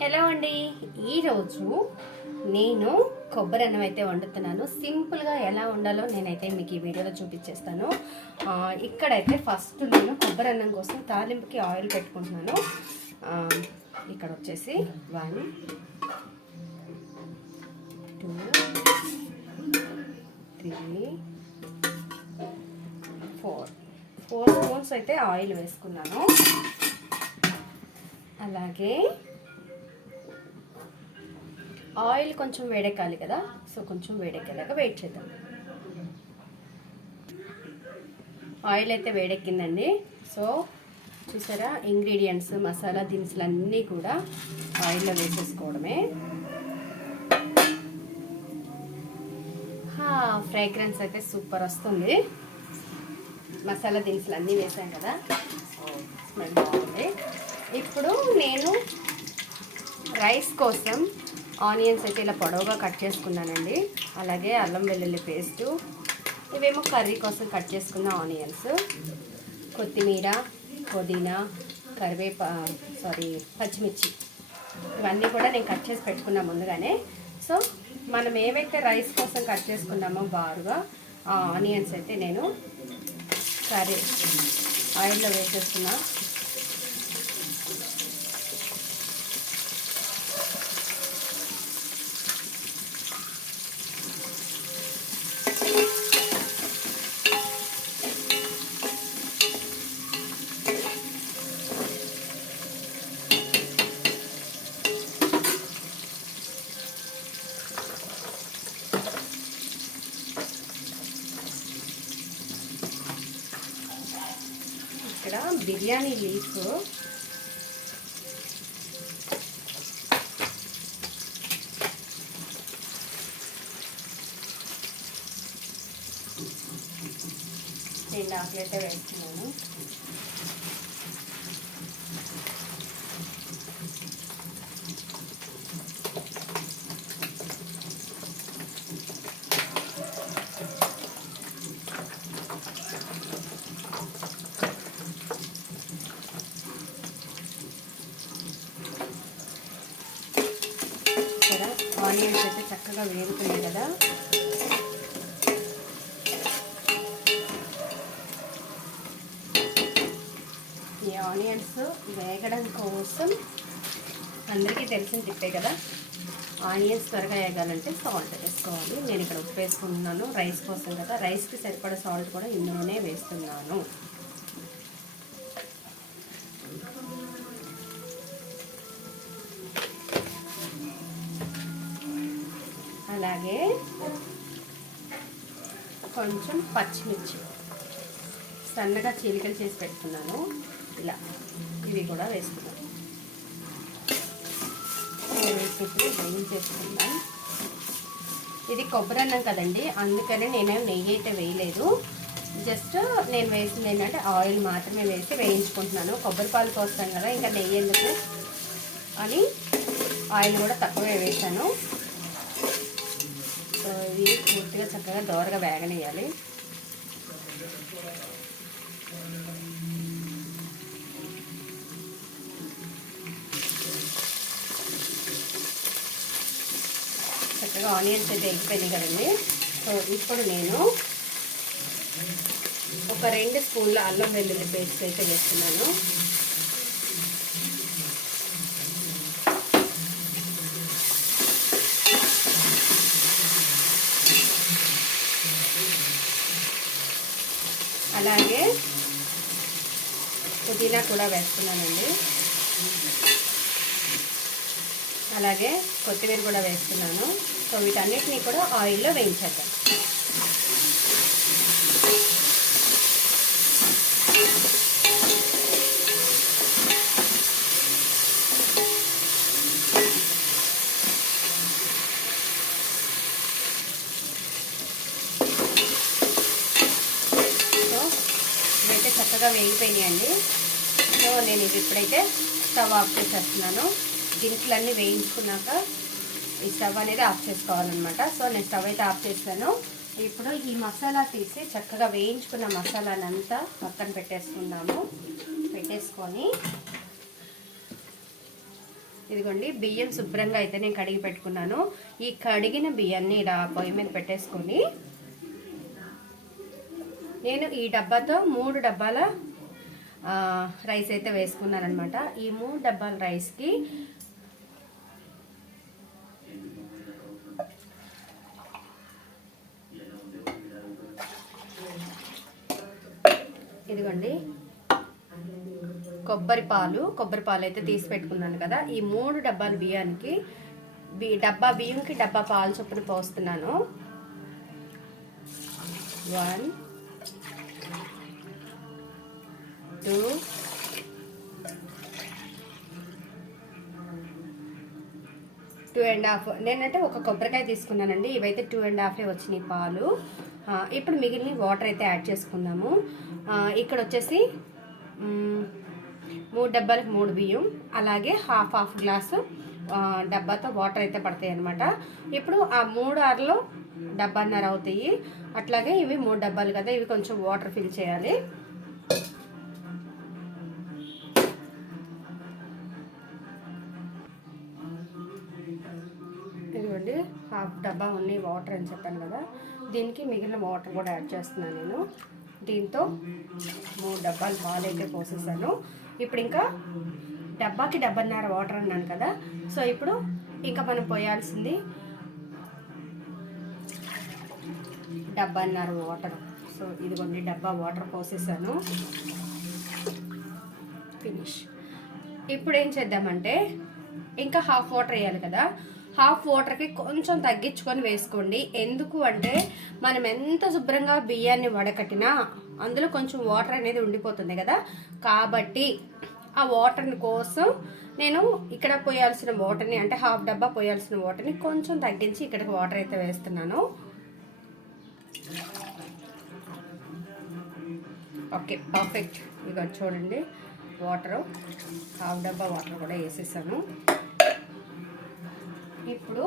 Hello అండి. ఈరోజు నేను కొబ్బరి అన్నం అయితే వండుతున్నాను. సింపుల్గా ఎలా వండాలో నేనైతే మీకు ఈ వీడియోలో చూపించేస్తాను. ఇక్కడైతే ఫస్ట్ నేను కొబ్బరి అన్నం కోసం తాలింపుకి ఆయిల్ పెట్టుకుంటున్నాను. ఇక్కడ వచ్చేసి one two three four. Four spoons అయితే ఆయిల్ వేసుకున్నాను. అలాగే ఆయిల్ కొంచెం వేడెక్కాలి కదా సో కొంచెం వేడెక్కేలాగా వెయిట్ చేద్దాం. ఆయిల్ అయితే వేడెక్కిందండి. సో చూసారా ఇంగ్రీడియంట్స్ మసాలా దినుసులు అన్నీ కూడా ఆయిల్లో వేసేసుకోవడమే. ఫ్రేగ్రెన్స్ అయితే సూపర్ వస్తుంది. మసాలా దినుసులు అన్నీ వేసాం కదా సో స్మెల్ బాగుంది. ఇప్పుడు నేను రైస్ కోసం ఆనియన్స్ అయితే ఇలా పొడవుగా కట్ చేసుకున్నానండి. అలాగే అల్లం వెల్లుల్లి పేస్టు. ఇవేమో కర్రీ కోసం కట్ చేసుకున్న ఆనియన్స్. కొత్తిమీర పుదీనా కరివేపా సారీ పచ్చిమిర్చి. ఇవన్నీ కూడా నేను కట్ చేసి పెట్టుకున్నా ముందుగానే. సో మనం ఏవైతే రైస్ కోసం కట్ చేసుకున్నామో బారుగా ఆ ఆనియన్స్ అయితే నేను కర్రీ ఆయిల్లో వేసేస్తున్నా ఇక్కడ బిర్యానీ లీఫ్ రెండు ఆకులు అయితే వేస్తున్నాను ఇక్కడ ఆనియన్స్ అయితే చక్కగా వేగుతున్నాయి కదా ఈ ఆనియన్స్ వేగడం కోసం అందరికీ తెలిసిన తిప్పే కదా? ఆనియన్స్ త్వరగా వేగాలంటే సాల్ట్ వేసుకోవాలి. నేను ఇక్కడ ఉప్పు వేసుకుంటున్నాను. రైస్ కోసం కదా. రైస్కి సరిపడా సాల్ట్ కూడా ఇందులోనే వేస్తున్నాను. అలాగే కొంచెం పచ్చిమిర్చి సన్నగా చీలికలు చేసి పెట్టుకున్నాను. ఇలా ఇవి కూడా వేసుకున్నాను. వేసి ఇప్పుడు వేయించేసుకుందాం ఇది కొబ్బరి అన్నం కదండి అందుకనే నేనేం నెయ్యి అయితే వేయలేదు. జస్ట్ నేను వేసింది ఏంటంటే ఆయిల్ మాత్రమే వేసి వేయించుకుంటున్నాను. కొబ్బరి పాలు పోస్తాం కదా ఇంకా నెయ్యి ఎందుకు అని ఆయిల్ కూడా తక్కువే వేసాను ఇది పూర్తిగా చక్కగా దోరగా వేగనేయాలి చక్కగా ఆనియన్స్ అయితే ఎగిపోయినాయి కదండి. సో ఇప్పుడు నేను ఒక రెండు స్పూన్ల అల్లం వెల్లుల్లి పేస్ట్ అయితే వేస్తున్నాను. అలాగే పుదీనా కూడా వేస్తున్నానండి. అలాగే కొత్తిమీర కూడా వేస్తున్నాను. సో వీటన్నిటిని కూడా ఆయిల్లో వేయించేద్దాం సో ఇవైతే చక్కగా వేగిపోయినాయండి. సో నేను ఇది ఇప్పుడైతే స్టవ్ ఆఫ్ చేసేస్తున్నాను. దినుసులన్నీ వేయించుకున్నాక ఈ స్టవ్ అనేది ఆఫ్ చేసుకోవాలన్నమాట. సో నేను స్టవ్ అయితే ఆఫ్ చేస్తాను. ఇప్పుడు ఈ మసాలా తీసి చక్కగా వేయించుకున్న మసాలానంతా పక్కన పెట్టేసుకుందాము. పెట్టేసుకొని ఇదిగోండి బియ్యం శుభ్రంగా అయితే నేను కడిగి పెట్టుకున్నాను. ఈ కడిగిన బియ్యాన్ని ఇలా పొయ్యి మీద పెట్టేసుకొని నేను ఈ డబ్బాతో మూడు డబ్బాల రైస్ అయితే వేసుకున్నానమాట ఈ మూడు డబ్బాల రైస్కి ఇదిగోండి కొబ్బరి పాలు కొబ్బరి పాలు అయితే తీసి పెట్టుకున్నాను కదా. ఈ మూడు డబ్బాల బియ్యానికి బి డబ్బా బియ్యంకి డబ్బా పాలు చొప్పున పోస్తున్నాను. One two two and half నేనంటే ఒక కొబ్బరికాయ తీసుకున్నానండి. ఇవైతే టూ అండ్ హాఫే వచ్చినాయి పాలు. ఇప్పుడు మిగిలిన వాటర్ అయితే యాడ్ చేసుకుందాము. ఇక్కడ వచ్చేసి మూడు డబ్బాలకు మూడు బియ్యం. అలాగే హాఫ్ హాఫ్ గ్లాసు డబ్బాతో వాటర్ అయితే పడతాయి అనమాట ఇప్పుడు ఆ మూడు ఆరులో డబ్బాన్నర అవుతాయి. అట్లాగే ఇవి మూడు డబ్బాలు కదా ఇవి కొంచెం వాటర్ ఫిల్ చేయాలి. హాఫ్ డబ్బా ఓన్లీ వాటర్ అని చెప్పాను కదా దీనికి మిగిలిన వాటర్ కూడా యాడ్ చేస్తున్నాను నేను. దీంతో మూడు డబ్బాలు పాలు అయితే పోసేసాను. ఇప్పుడు ఇంకా డబ్బాకి డబ్బన్నర వాటర్ అన్నాను కదా సో ఇప్పుడు ఇంకా మనం పోయాల్సింది డబ్బన్నర వాటర్. సో ఇదిగోండి డబ్బా వాటర్ పోసేసాను. ఫినిష్. ఇప్పుడు ఏం చేద్దామంటే ఇంకా హాఫ్ వాటర్ వేయాలి కదా హాఫ్ వాటర్కి కొంచెం తగ్గించుకొని వేసుకోండి. ఎందుకు అంటే మనం ఎంత శుభ్రంగా బియ్యాన్ని వడకట్టినా అందులో కొంచెం వాటర్ అనేది ఉండిపోతుంది కదా. కాబట్టి ఆ వాటర్ కోసం నేను ఇక్కడ పోయాల్సిన వాటర్ని అంటే హాఫ్ డబ్బా పోయాల్సిన వాటర్ని కొంచెం తగ్గించి ఇక్కడికి వాటర్ అయితే వేస్తున్నాను. Okay perfect. ఇక చూడండి వాటరు హాఫ్ డబ్బా వాటర్ కూడా వేసేసాను. ఇప్పుడు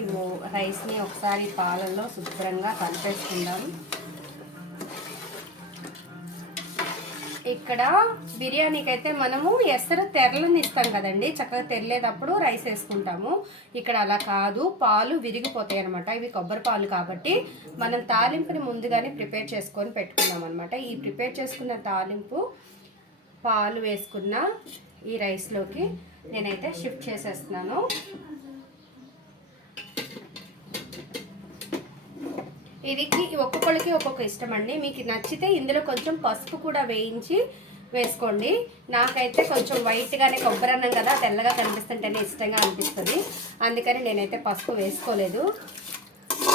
ఇవి రైస్ని ఒకసారి పాలల్లో శుభ్రంగా కలిపేసుకుందాం. ఇక్కడ బిర్యానీకి అయితే మనము ఎసరు తెరలను ఇస్తాం కదండి చక్కగా తెరలేటప్పుడు రైస్ వేసుకుంటాము. ఇక్కడ అలా కాదు పాలు విరిగిపోతాయి అనమాట ఇవి కొబ్బరి పాలు కాబట్టి మనం తాలింపుని ముందుగానే ప్రిపేర్ చేసుకొని పెట్టుకున్నాం అనమాట ఈ ప్రిపేర్ చేసుకున్న తాలింపు పాలు వేసుకున్న ఈ రైస్లోకి నేనైతే షిఫ్ట్ చేసేస్తున్నాను. ఇది ఒక్కొక్కరికి ఒక్కొక్క ఇష్టం అండి. మీకు నచ్చితే ఇందులో కొంచెం పసుపు కూడా వేయించి వేసుకోండి. నాకైతే కొంచెం వైట్గానే కొబ్బరి అన్నం కదా తెల్లగా కనిపిస్తుంటేనే ఇష్టంగా అనిపిస్తుంది. అందుకని నేనైతే పసుపు వేసుకోలేదు.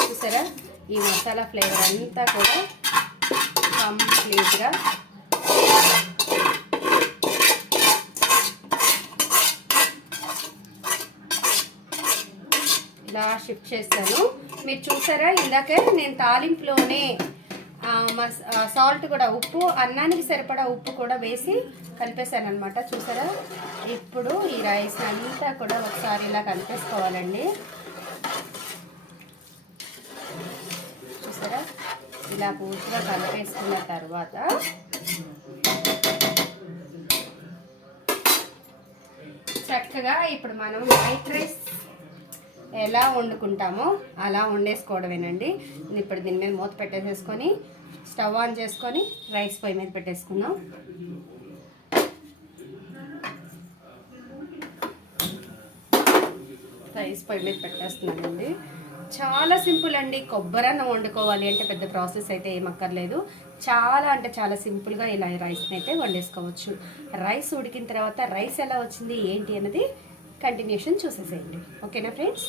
చూసారా? ఈ మసాలా ఫ్లేవర్ అంతా కూడా కంప్లీట్గా ఇలా షిఫ్ట్ చేస్తాను మీరు చూసారా? ఇందాకే నేను తాలింపులోనే సాల్ట్ కూడా ఉప్పు అన్నానికి సరిపడా ఉప్పు కూడా వేసి కలిపేశాను అనమాట చూసారా? ఇప్పుడు ఈ రైస్ అంతా కూడా ఒకసారి ఇలా కలిపేసుకోవాలండి. చూసారా? ఇలా పూర్తిగా కలిపేసుకున్న తర్వాత చక్కగా ఇప్పుడు మనం వైట్ రైస్ ఎలా వండుకుంటామో అలా వండేసుకోవడమేనండి. ఇప్పుడు దీని మీద మూత పెట్టేసేసుకొని స్టవ్ ఆన్ చేసుకొని రైస్ పొయ్యి మీద పెట్టేసుకుందాం. రైస్ పొయ్యి మీద పెట్టేస్తున్నానండి. చాలా సింపుల్ అండి. కొబ్బరి అన్నం వండుకోవాలి అంటే పెద్ద ప్రాసెస్ అయితే ఏమక్కర్లేదు చాలా అంటే చాలా సింపుల్గా ఇలా రైస్ని అయితే వండేసుకోవచ్చు. రైస్ ఉడికిన తర్వాత రైస్ ఎలా వచ్చింది ఏంటి అన్నది కంటిన్యూషన్ చూసేసేయండి. ఓకేనా ఫ్రెండ్స్?